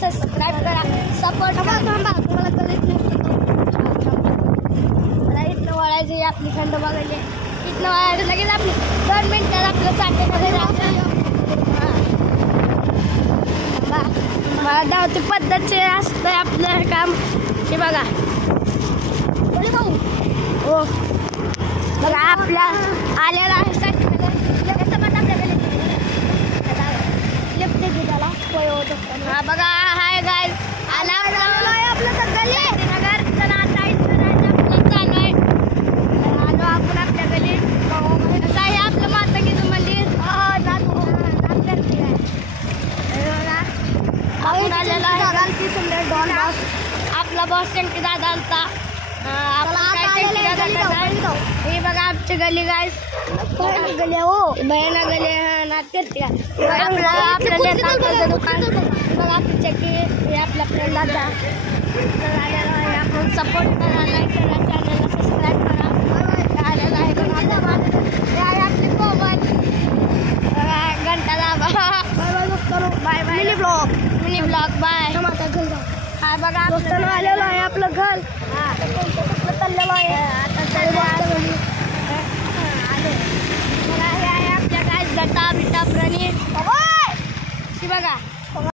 Subscribe करा, support करा. तुम्हाला कळत नसतं मला इथनं वळायचं आपली खंड बघायला. इथनं वळायचं लगेच आपली 2 मिनिटात आपलं साठेमध्ये मला धावती पद्धतचे असतं आपलं काम. हे बघा हो बघा आपला आलेला आहे हा बघा. हाय गाय आला आपलं तर गली नगर तर आता आपलं चालू आहे. आलो आपण आपल्या गलीत. कसं आहे आपलं मातंगीचं मंदिर आपण आलेला आहे. आपला बॉस टँकी दादा आलता. हे बघा आमची गली गाय गली हो बयाना गली ना तेच आपलं दुकान बघा आपली चक्की हे आपल्या दादा आपण सपोर्ट करा, लाईक करा, चॅनलला सबस्क्राईब करा. आलेला आहे आपली कोमल घंटा दाबा. Bye bye mini vlog bye. हा बघा आलेलं आहे आपलं घर.